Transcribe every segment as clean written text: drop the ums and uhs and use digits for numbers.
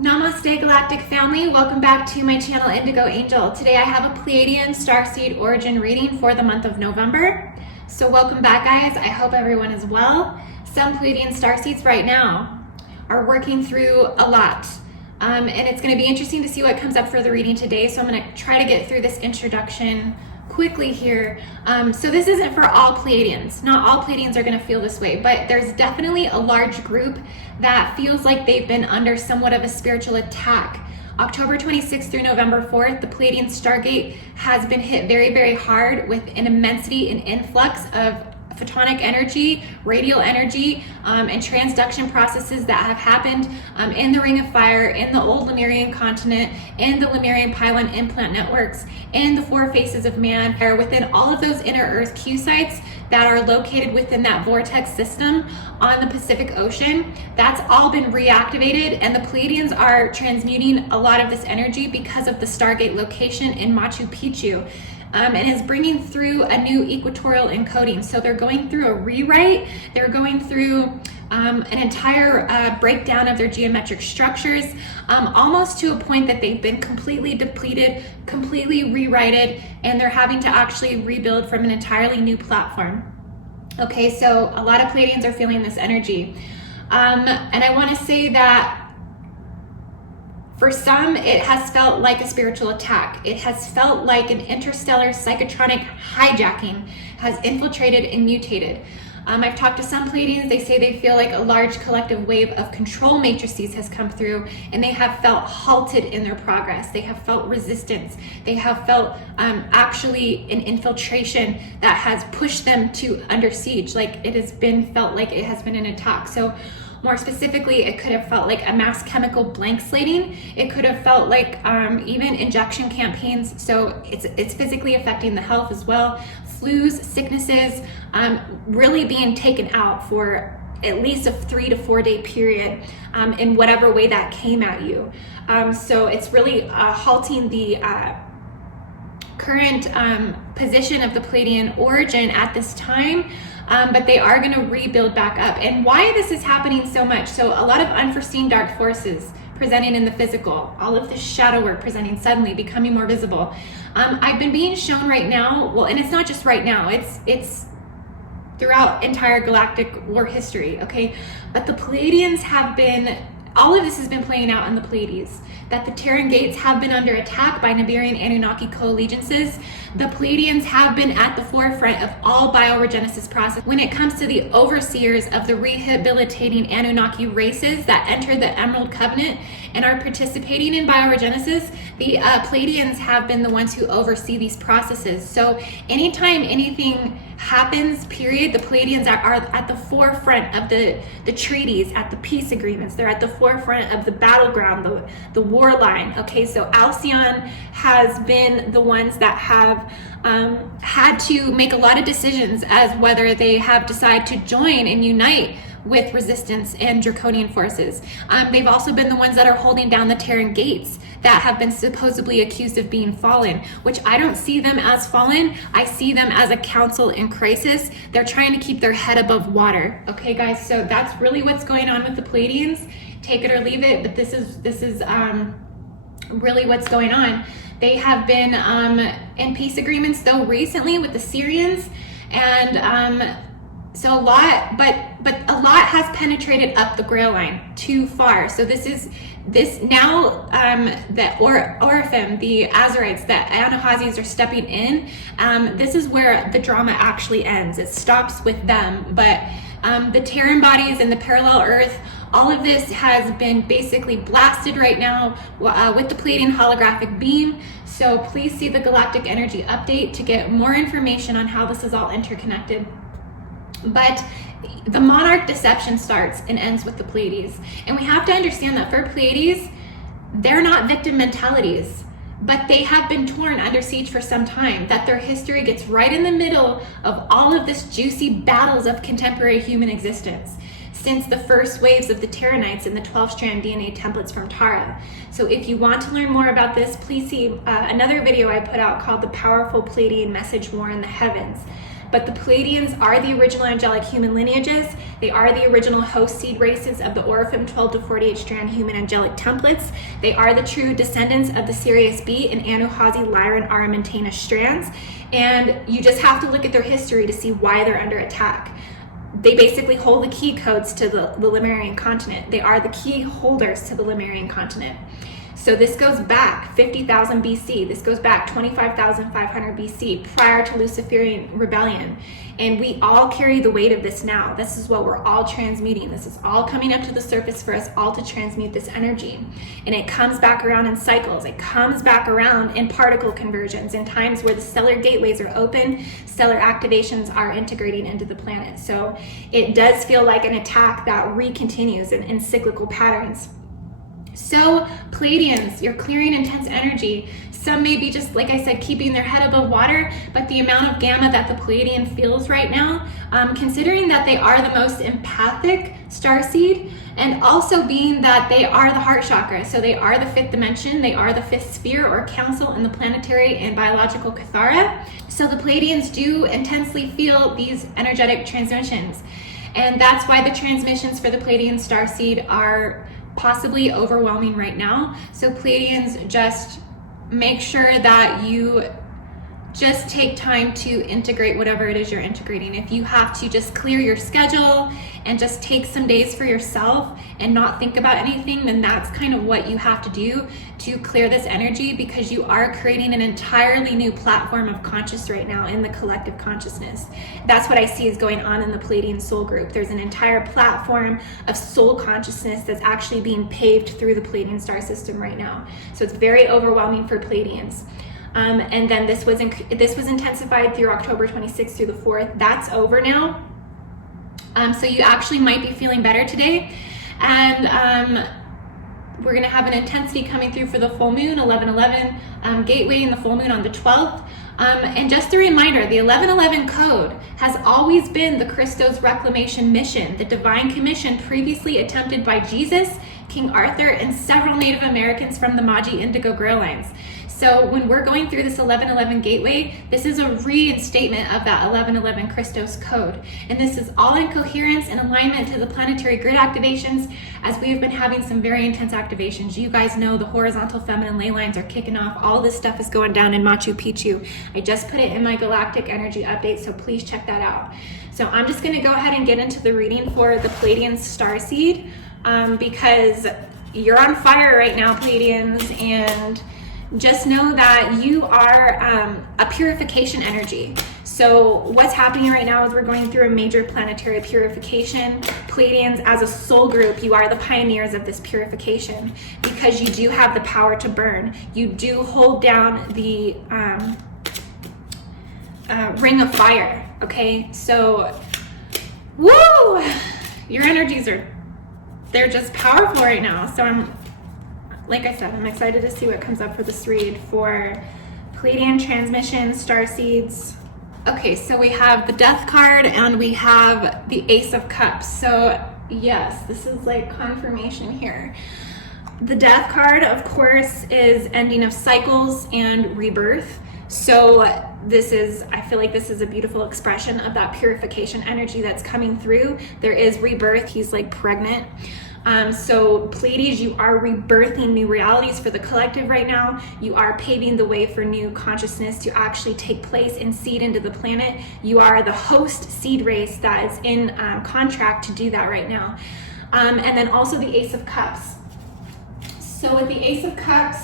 Namaste Galactic Family, welcome back to my channel Indigo Angel. Today I have a Pleiadian Starseed origin reading for the month of November. So welcome back guys, I hope everyone is well. Some Pleiadian Starseeds right now are working through a lot. And it's going to be interesting to see what comes up for the reading today. So I'm going to try to get through this introduction quickly here. So this isn't for all Pleiadians. Not all Pleiadians are going to feel this way, but there's definitely a large group that feels like they've been under somewhat of a spiritual attack. October 26th through November 4th, the Pleiadian Stargate has been hit very, very hard with an immensity and influx of photonic energy, radial energy, and transduction processes that have happened in the Ring of Fire, in the old Lemurian continent, in the Lemurian pylon implant networks, in the four faces of man, or within all of those inner Earth Q sites that are located within that vortex system on the Pacific Ocean. That's all been reactivated, and the Pleiadians are transmuting a lot of this energy because of the Stargate location in Machu Picchu. And is bringing through a new equatorial encoding. So they're going through a rewrite, they're going through an entire breakdown of their geometric structures, almost to a point that they've been completely depleted, completely rewrited, and they're having to actually rebuild from an entirely new platform. Okay, so a lot of Pleiadians are feeling this energy. And I want to say that for some, it has felt like a spiritual attack. It has felt like an interstellar psychotronic hijacking has infiltrated and mutated. I've talked to some Pleiadians, they say they feel like a large collective wave of control matrices has come through, and they have felt halted in their progress. They have felt resistance. They have felt actually an infiltration that has pushed them to under siege. Like it has been felt like it has been an attack. So more specifically, it could have felt like a mass chemical blank slating. It could have felt like even injection campaigns. So it's physically affecting the health as well. Flus, sicknesses, really being taken out for at least a 3 to 4 day period in whatever way that came at you. So it's really halting the current position of the Pleiadian origin at this time. But they are going to rebuild back up. And why this is happening so much, so a lot of unforeseen dark forces presenting in the physical, all of this shadow work presenting suddenly, becoming more visible. I've been being shown right now, well, and it's not just right now, it's throughout entire galactic war history, okay? But the Pleiadians have been, all of this has been playing out in the Pleiades, that the Terran gates have been under attack by Lemurian Anunnaki co-allegiances. The Pleiadians have been at the forefront of all bioregenesis process when it comes to the overseers of the rehabilitating Anunnaki races that enter the Emerald Covenant and are participating in bioregenesis. The Pleiadians have been the ones who oversee these processes. So anytime anything happens, period, the Pleiadians are at the forefront of the treaties, at the peace agreements. They're at the forefront of the battleground, the war line. Okay, so Alcyon has been the ones that have had to make a lot of decisions as whether they have decided to join and unite with resistance and draconian forces. They've also been the ones that are holding down the Terran gates that have been supposedly accused of being fallen, which I don't see them as fallen. I see them as a council in crisis. They're trying to keep their head above water. Okay, guys, so that's really what's going on with the Pleiadians. Take it or leave it, but this is really what's going on. They have been in peace agreements though recently with the Syrians, and so a lot, but a lot has penetrated up the Grail line too far. So this now the Orifim, the Azarites, the Anahazis are stepping in. This is where the drama actually ends. It stops with them, but the Terran bodies and the parallel Earth, all of this has been basically blasted right now with the Pleiadian holographic beam. So please see the Galactic Energy Update to get more information on how this is all interconnected. But the Monarch Deception starts and ends with the Pleiades. And we have to understand that for Pleiades, they're not victim mentalities, but they have been torn under siege for some time, that their history gets right in the middle of all of this juicy battles of contemporary human existence since the first waves of the tarranites and the 12-strand DNA templates from Tara. So if you want to learn more about this, please see another video I put out called The Powerful Pleiadian Message War in the Heavens. but the Pleiadians are the original angelic human lineages. They are the original host seed races of the Orifim 12 to 48 strand human angelic templates. They are the true descendants of the Sirius B and Anuhazi, Lyran, Aramentana strands. And you just have to look at their history to see why they're under attack. They basically hold the key codes to the Lemurian continent. They are the key holders to the Lemurian continent. So this goes back 50,000 BC. This goes back 25,500 BC, prior to Luciferian rebellion. And we all carry the weight of this now. This is what we're all transmuting. This is all coming up to the surface for us all to transmute this energy. And it comes back around in cycles. It comes back around in particle conversions, in times where the stellar gateways are open, stellar activations are integrating into the planet. So it does feel like an attack that re-continues in cyclical patterns. So Pleiadians, you're clearing intense energy. Some may be just, like I said, keeping their head above water, but the amount of gamma that the Pleiadian feels right now, considering that they are the most empathic starseed, and also being that they are the heart chakra, so they are the fifth dimension, they are the fifth sphere or council in the planetary and biological Cathara. So the Pleiadians do intensely feel these energetic transmissions. And that's why the transmissions for the Pleiadian Starseed are possibly overwhelming right now. So Pleiadians, just make sure that you just take time to integrate whatever it is you're integrating. If you have to just clear your schedule and just take some days for yourself and not think about anything, then that's kind of what you have to do to clear this energy, because you are creating an entirely new platform of conscious right now in the collective consciousness. That's what I see is going on in the Pleiadian soul group. There's an entire platform of soul consciousness that's actually being paved through the Pleiadian star system right now. So it's very overwhelming for Pleiadians. And then this was intensified through October 26th through the 4th. That's over now. So you actually might be feeling better today. And we're going to have an intensity coming through for the full moon, 11/11 gateway, and the full moon on the 12th. And just a reminder, the 11/11 code has always been the Christos reclamation mission, the divine commission previously attempted by Jesus, King Arthur, and several Native Americans from the Maji Indigo Girl Lines. So when we're going through this 11/11 gateway, this is a reinstatement of that 11/11 Christos code. And this is all in coherence and alignment to the planetary grid activations, as we have been having some very intense activations. You guys know the horizontal feminine ley lines are kicking off. All this stuff is going down in Machu Picchu. I just put it in my galactic energy update, so please check that out. So I'm just going to go ahead and get into the reading for the Pleiadian Starseed, because you're on fire right now, Pleiadians, and just know that you are a purification energy. So what's happening right now is we're going through a major planetary purification. Pleiadians, as a soul group, you are the pioneers of this purification, because you do have the power to burn. You do hold down the ring of fire, okay? So, woo! Your energies they're just powerful right now. So like I said, I'm excited to see what comes up for this read for Pleiadian transmission, starseeds. Okay, so we have the Death card and we have the Ace of Cups. So yes, this is like confirmation here. The Death card, of course, is ending of cycles and rebirth. So I feel like this is a beautiful expression of that purification energy that's coming through. There is rebirth. He's like pregnant. So Pleiades, you are rebirthing new realities for the collective right now. You are paving the way for new consciousness to actually take place and seed into the planet. You are the host seed race that is in contract to do that right now. And then also the Ace of Cups. So with the Ace of Cups,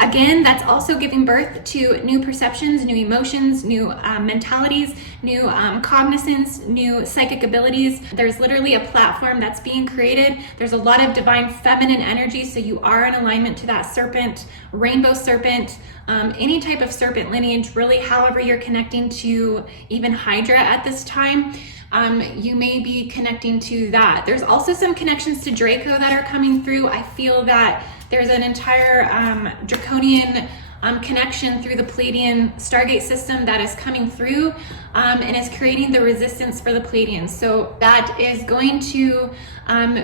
again, that's also giving birth to new perceptions, new emotions, new mentalities, new cognizance, new psychic abilities. There's literally a platform that's being created. There's a lot of divine feminine energy, so you are in alignment to that serpent, rainbow serpent, any type of serpent lineage, really, however you're connecting to even Hydra at this time. You may be connecting to that. There's also some connections to Draco that are coming through. I feel that there's an entire draconian connection through the Pleiadian Stargate system that is coming through and is creating the resistance for the Pleiadians. So that is going to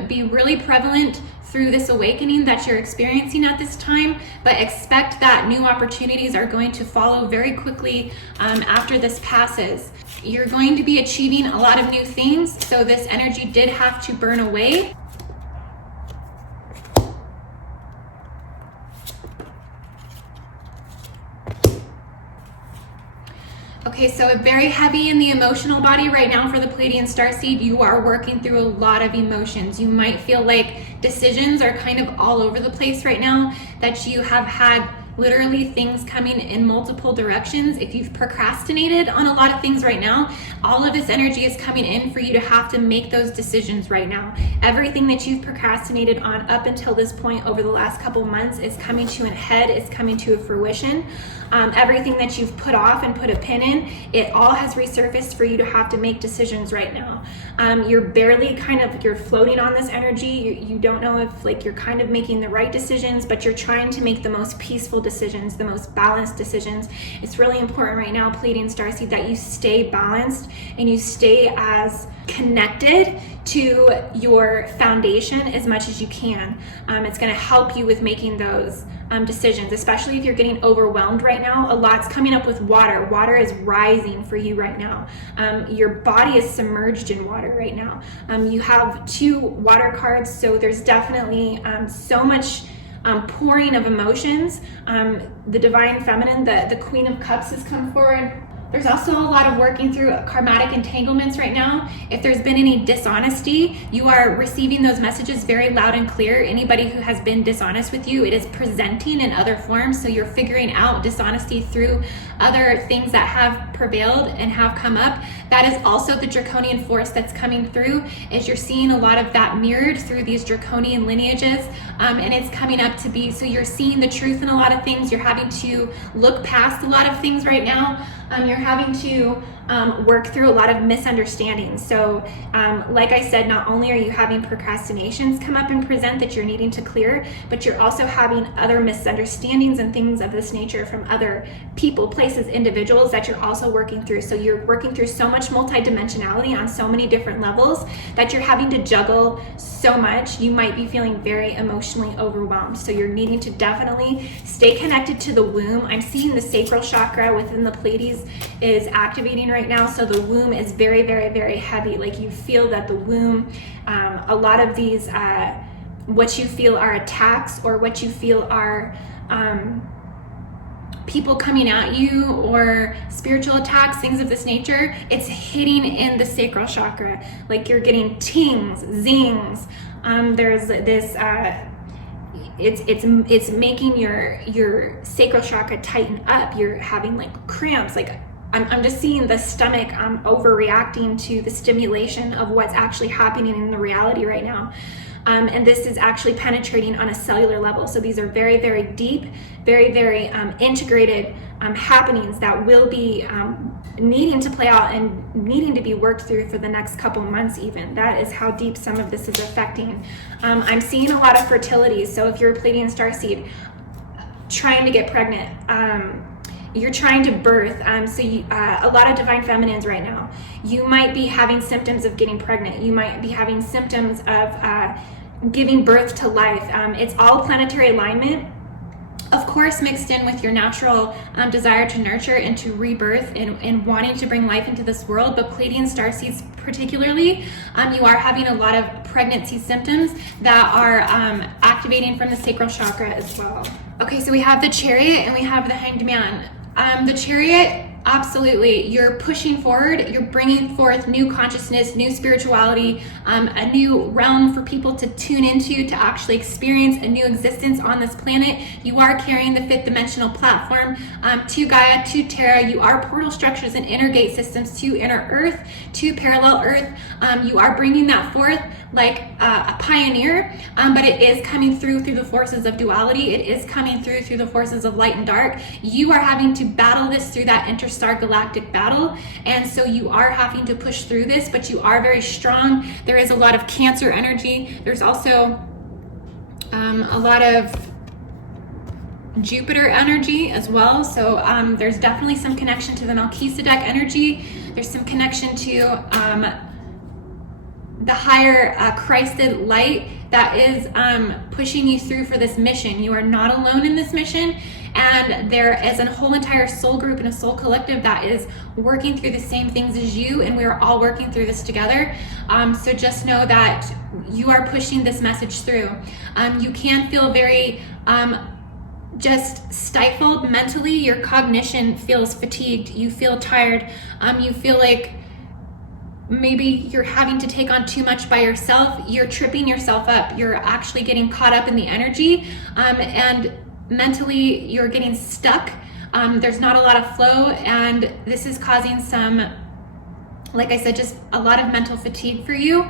be really prevalent through this awakening that you're experiencing at this time, but expect that new opportunities are going to follow very quickly after this passes. you're going to be achieving a lot of new things. So this energy did have to burn away. Okay, so very heavy in the emotional body right now for the Pleiadian Starseed. You are working through a lot of emotions. You might feel like decisions are kind of all over the place right now, that you have had literally things coming in multiple directions. If you've procrastinated on a lot of things right now, all of this energy is coming in for you to have to make those decisions right now. Everything that you've procrastinated on up until this point over the last couple months is coming to a head, is coming to a fruition. Everything that you've put off and put a pin in, it all has resurfaced for you to have to make decisions right now. You're barely you're floating on this energy. You don't know if like you're kind of making the right decisions, but you're trying to make the most peaceful decisions, the most balanced decisions. It's really important right now, Pleiadian Starseed, that you stay balanced and you stay as connected to your foundation as much as you can. It's going to help you with making those decisions, especially if you're getting overwhelmed right now. A lot's coming up with water. Water is rising for you right now. Your body is submerged in water right now. You have 2 water cards, so there's definitely so much pouring of emotions. The Divine Feminine, the Queen of Cups, has come forward. There's also a lot of working through karmatic entanglements right now. If there's been any dishonesty, you are receiving those messages very loud and clear. Anybody who has been dishonest with you, it is presenting in other forms. So you're figuring out dishonesty through other things that have prevailed and have come up. That is also the draconian force that's coming through, is you're seeing a lot of that mirrored through these draconian lineages, and it's coming up to be, so you're seeing the truth in a lot of things. You're having to look past a lot of things right now. You're having to work through a lot of misunderstandings. So like I said, not only are you having procrastinations come up and present that you're needing to clear, but you're also having other misunderstandings and things of this nature from other people, places, individuals that you're also working through. So you're working through so much multidimensionality on so many different levels that you're having to juggle so much. You might be feeling very emotionally overwhelmed. So you're needing to definitely stay connected to the womb. I'm seeing the sacral chakra within the Pleiades is activating right now. So the womb is very, very, very heavy. Like you feel that the womb, a lot of these, what you feel are attacks, or what you feel are people coming at you, or spiritual attacks, things of this nature, it's hitting in the sacral chakra. Like you're getting tings, zings. There's this, it's making your sacral chakra tighten up. You're having like cramps. Like I'm just seeing the stomach overreacting to the stimulation of what's actually happening in the reality right now. And this is actually penetrating on a cellular level. So these are very, very deep, very, very integrated happenings that will be needing to play out and needing to be worked through for the next couple months even. That is how deep some of this is affecting. I'm seeing a lot of fertility. So if you're a Pleiadian Starseed trying to get pregnant, you're trying to birth, a lot of Divine Feminines right now, you might be having symptoms of getting pregnant. You might be having symptoms of giving birth to life. It's all planetary alignment, of course, mixed in with your natural desire to nurture and to rebirth and wanting to bring life into this world. But Pleiadian Starseeds particularly, you are having a lot of pregnancy symptoms that are activating from the sacral chakra as well. Okay, so we have the Chariot and we have the Hanged Man. The Chariot, absolutely, you're pushing forward, you're bringing forth new consciousness, new spirituality, a new realm for people to tune into, to actually experience a new existence on this planet. You are carrying the 5th dimensional platform to Gaia, to Terra. You are portal structures and inner gate systems to inner Earth, to parallel Earth. You are bringing that forth like a pioneer, but it is coming through the forces of duality. It is coming through the forces of light and dark. You are having to battle this through that interstar galactic battle, and so you are having to push through this, but you are very strong. There is a lot of Cancer energy. There's also a lot of Jupiter energy as well. So there's definitely some connection to the Melchizedek energy. There's some connection to the higher Christed light that is pushing you through for this mission. You are not alone in this mission, and there is a whole entire soul group and a soul collective that is working through the same things as you, and we are all working through this together. So just know that you are pushing this message through. You can feel very just stifled mentally. Your cognition feels fatigued. You feel tired. You feel like maybe you're having to take on too much by yourself. You're tripping yourself up. You're actually getting caught up in the energy, and mentally you're getting stuck. There's not a lot of flow, and this is causing some, like I said, just a lot of mental fatigue for you.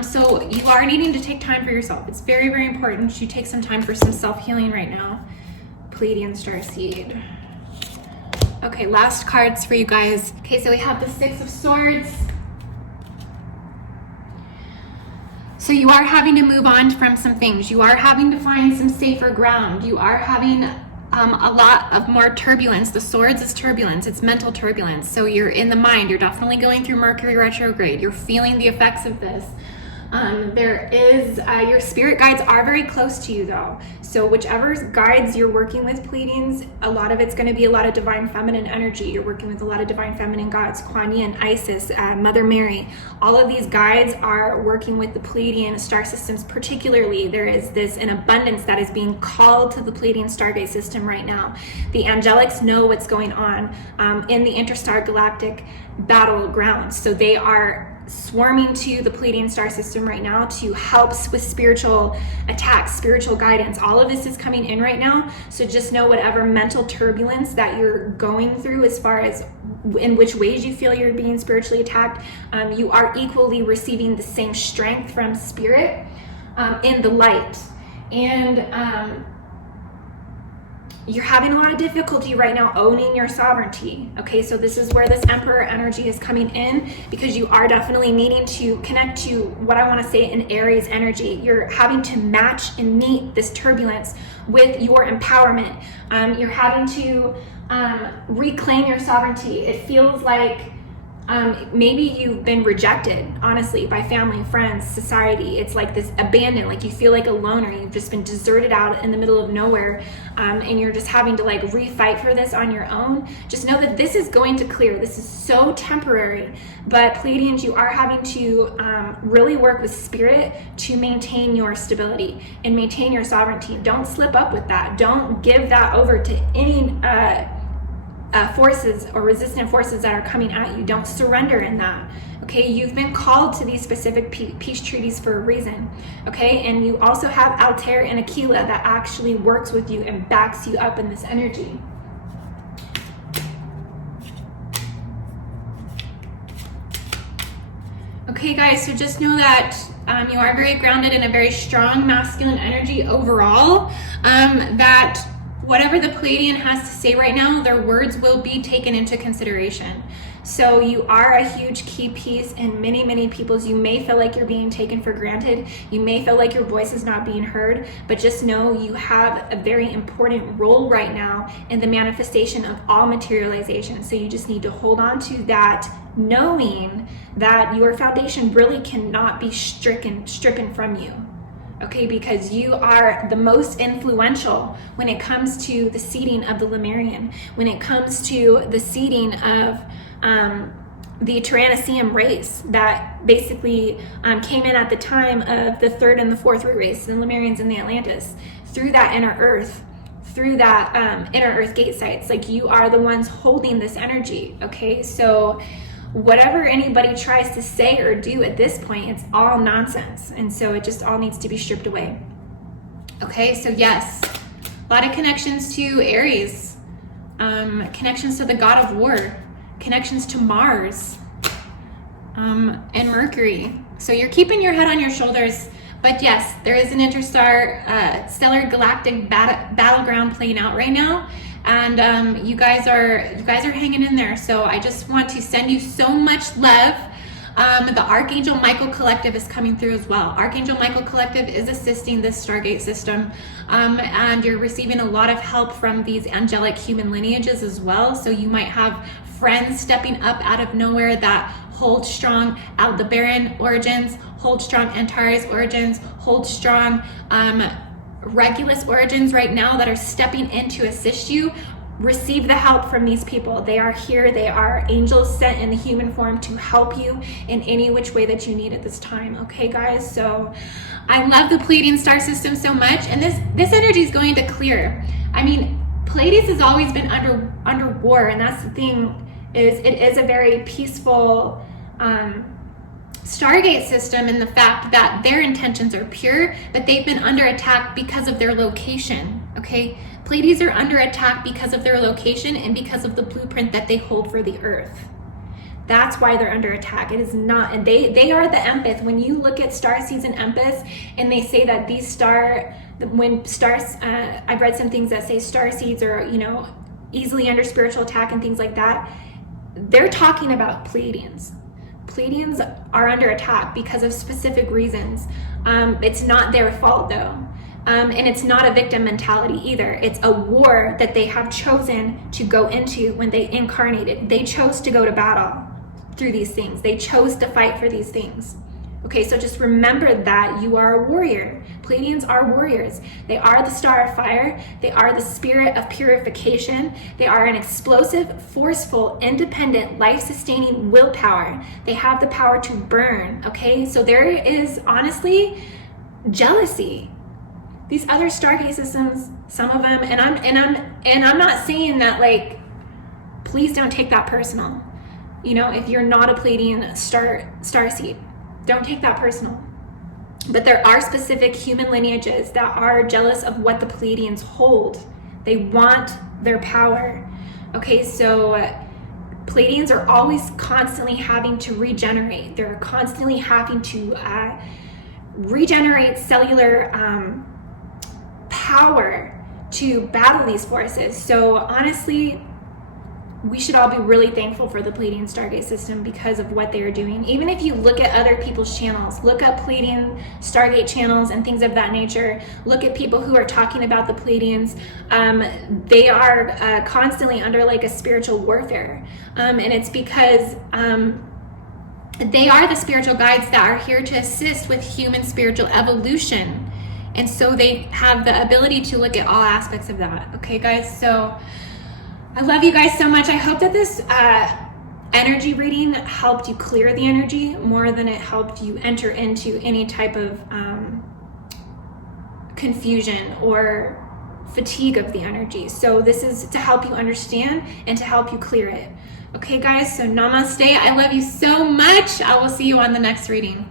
So you are needing to take time for yourself. It's very, very important you take some time for some self-healing right now. Pleiadian Starseed. Okay, last cards for you guys. Okay, so we have the Six of Swords. So you are having to move on from some things. You are having to find some safer ground. You are having a lot of more turbulence. The Swords is turbulence. It's mental turbulence. So you're in the mind. You're definitely going through Mercury retrograde. You're feeling the effects of this. There is, your spirit guides are very close to you though. So whichever guides you're working with, Pleiadians, a lot of it's going to be a lot of divine feminine energy. You're working with a lot of divine feminine gods, Kuan Yin, Isis, Mother Mary. All of these guides are working with the Pleiadian star systems. Particularly, there is an abundance that is being called to the Pleiadian stargate system right now. The angelics know what's going on in the interstar galactic battlegrounds. So they are swarming to the Pleiadian star system right now to help with spiritual attacks, spiritual guidance. All of this is coming in right now. So just know whatever mental turbulence that you're going through as far as in which ways you feel you're being spiritually attacked, you are equally receiving the same strength from spirit in the light. And you're having a lot of difficulty right now owning your sovereignty. Okay, so this is where this Emperor energy is coming in, because you are definitely needing to connect to what I want to say an Aries energy. You're having to match and meet this turbulence with your empowerment. You're having to reclaim your sovereignty. It feels like maybe you've been rejected, honestly, by family, friends, society. It's like this abandoned, like you feel like a loner. You've just been deserted out in the middle of nowhere, and you're just having to like refight for this on your own. Just know that this is going to clear. This is so temporary. But Pleiadians, you are having to really work with spirit to maintain your stability and maintain your sovereignty. Don't slip up with that. Don't give that over to any forces or resistant forces that are coming at you. Don't surrender in that. Okay, you've been called to these specific peace treaties for a reason. Okay, and you also have Altair and Aquila that actually works with you and backs you up in this energy. Okay guys, so just know that you are very grounded in a very strong masculine energy overall, that whatever the Pleiadian has to say right now, their words will be taken into consideration. So you are a huge key piece in many, many people's. You may feel like you're being taken for granted. You may feel like your voice is not being heard, but just know you have a very important role right now in the manifestation of all materialization. So you just need to hold on to that, knowing that your foundation really cannot be stricken from you. Okay, because you are the most influential when it comes to the seeding of the Lemurian, when it comes to the seeding of the Tyrannosaurus race that basically came in at the time of the third and the fourth root race, the Lemurians and the Atlantis, through that inner earth, through that inner earth gate sites. Like, you are the ones holding this energy. Okay, so whatever anybody tries to say or do at this point, it's all nonsense. And so it just all needs to be stripped away. Okay, so yes, a lot of connections to Aries, connections to the god of war, connections to Mars, and Mercury. So you're keeping your head on your shoulders. But yes, there is an interstar, stellar galactic battleground playing out right now. And you guys are hanging in there. So I just want to send you so much love. The Archangel Michael Collective is coming through as well. Archangel Michael Collective is assisting this Stargate system, and you're receiving a lot of help from these angelic human lineages as well. So you might have friends stepping up out of nowhere that hold strong Aldebaran origins, hold strong Antares origins, hold strong Regulus origins right now that are stepping in to assist you. Receive the help from these people. They are here. They are angels sent in the human form to help you in any which way that you need at this time. Okay, guys? So I love the Pleiadian star system so much, and this energy is going to clear. I mean, Pleiades has always been under war, and that's the thing, is it is a very peaceful Stargate system in the fact that their intentions are pure, but they've been under attack because of their location. Okay, Pleiades are under attack because of their location and because of the blueprint that they hold for the earth. That's why they're under attack. It is not, and they are the empath. When you look at starseeds and empaths, and they say that these I've read some things that say starseeds are, you know, easily under spiritual attack and things like that. They're talking about Pleiadians. Pleiadians are under attack because of specific reasons. It's not their fault though. And it's not a victim mentality either. It's a war that they have chosen to go into when they incarnated. They chose to go to battle through these things. They chose to fight for these things. Okay, so just remember that you are a warrior. Pleiadians are warriors. They are the star of fire. They are the spirit of purification. They are an explosive, forceful, independent, life-sustaining willpower. They have the power to burn, okay? So there is honestly jealousy. These other Stargate systems, some of them, and I'm not saying that, like, please don't take that personal. You know, if you're not a Pleiadian starseed, don't take that personal. But there are specific human lineages that are jealous of what the Pleiadians hold. They want their power. Okay, so Pleiadians are always constantly having to regenerate. They're constantly having to regenerate cellular power to battle these forces. So honestly, we should all be really thankful for the Pleiadian Stargate system because of what they are doing. Even if you look at other people's channels, look up Pleiadian Stargate channels and things of that nature. Look at people who are talking about the Pleiadians. They are constantly under like a spiritual warfare. And it's because they are the spiritual guides that are here to assist with human spiritual evolution. And so they have the ability to look at all aspects of that. Okay, guys? So I love you guys so much. I hope that this energy reading helped you clear the energy more than it helped you enter into any type of confusion or fatigue of the energy. So this is to help you understand and to help you clear it. Okay, guys, so namaste. I love you so much. I will see you on the next reading.